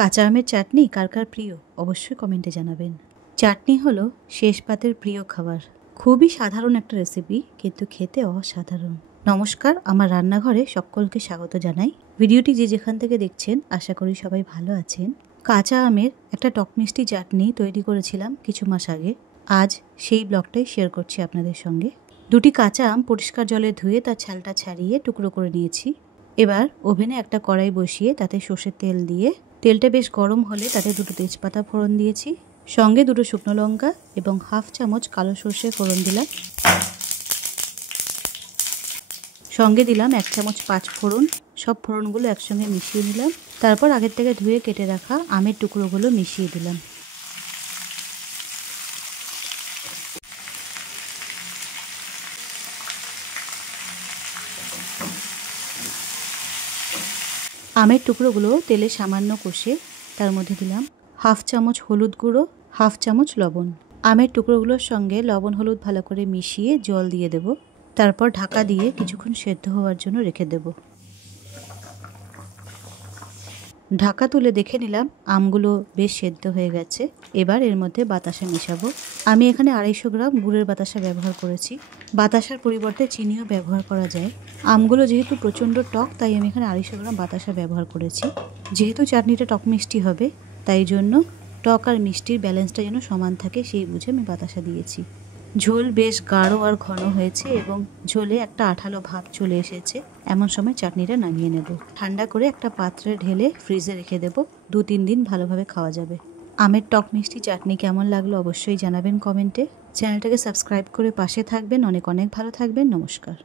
কাঁচা আমের চাটনি কার কার প্রিয় অবশ্যই কমেন্টে জানাবেন। চাটনি হলো শেষ পাতের প্রিয় খাবার। খুবই সাধারণ একটা রেসিপি, কিন্তু খেতে অসাধারণ। নমস্কার, আমার রান্নাঘরে সকলকে স্বাগত জানাই। ভিডিওটি যে যেখান থেকে দেখছেন আশা করি সবাই ভালো আছেন। কাঁচা আমের একটা টক মিষ্টি চাটনি তৈরি করেছিলাম কিছু মাস আগে। আজ সেই ব্লগটাই শেয়ার করছি আপনাদের সঙ্গে। দুটি কাঁচা আম পরিষ্কার জলে ধুয়ে তার ছালটা ছাড়িয়ে টুকরো করে নিয়েছি। এবার ওভেনে একটা কড়াই বসিয়ে তাতে সর্ষের তেল দিয়ে তেলটা বেশ গরম হলে তাতে দুটো তেজপাতা ফোড়ন দিয়েছি, সঙ্গে দুটো শুকনো লঙ্কা এবং হাফ চামচ কালো সর্ষে ফোড়ন দিলাম। সঙ্গে দিলাম 1 চামচ 5 ফোড়ন। সব ফোড়নগুলো একসঙ্গে মিশিয়ে নিলাম। তারপর আগের থেকে ধুয়ে কেটে রাখা আমের টুকরোগুলো মিশিয়ে দিলাম। আমের টুকরোগুলো তেলে সামান্য কষে তার মধ্যে দিলাম হাফ চামচ হলুদ গুঁড়ো, হাফ চামচ লবণ। আমের টুকরোগুলোর সঙ্গে লবণ হলুদ ভালো করে মিশিয়ে জল দিয়ে দেব। তারপর ঢাকা দিয়ে কিছুক্ষণ সেদ্ধ হওয়ার জন্য রেখে দেব। ঢাকা তুলে দেখে নিলাম আমগুলো বেশ সেদ্ধ হয়ে গেছে। এবার এর মধ্যে বাতাসা মেশাবো। আমি এখানে 250 গ্রাম গুড়ের বাতাসা ব্যবহার করেছি। বাতাসার পরিবর্তে চিনিও ব্যবহার করা যায়। আমগুলো যেহেতু প্রচণ্ড টক, তাই আমি এখানে 250 গ্রাম বাতাসা ব্যবহার করেছি। যেহেতু চাটনিটা টক মিষ্টি হবে, তাই জন্য টক আর মিষ্টির ব্যালেন্সটা যেন সমান থাকে সেই বুঝে আমি বাতাসা দিয়েছি। ঝোল বেশ গাঢ় আর ঘন হয়েছে এবং ঝোলে একটা আঠালো ভাব চলে এসেছে। এমন সময় চাটনিটা নামিয়ে নেব। ঠান্ডা করে একটা পাত্রে ঢেলে ফ্রিজে রেখে দেব। 2-3 দিন ভালোভাবে খাওয়া যাবে। আমের টক মিষ্টি চাটনি কেমন লাগলো অবশ্যই জানাবেন কমেন্টে। চ্যানেলটাকে সাবস্ক্রাইব করে পাশে থাকবেন। অনেক ভালো থাকবেন। নমস্কার।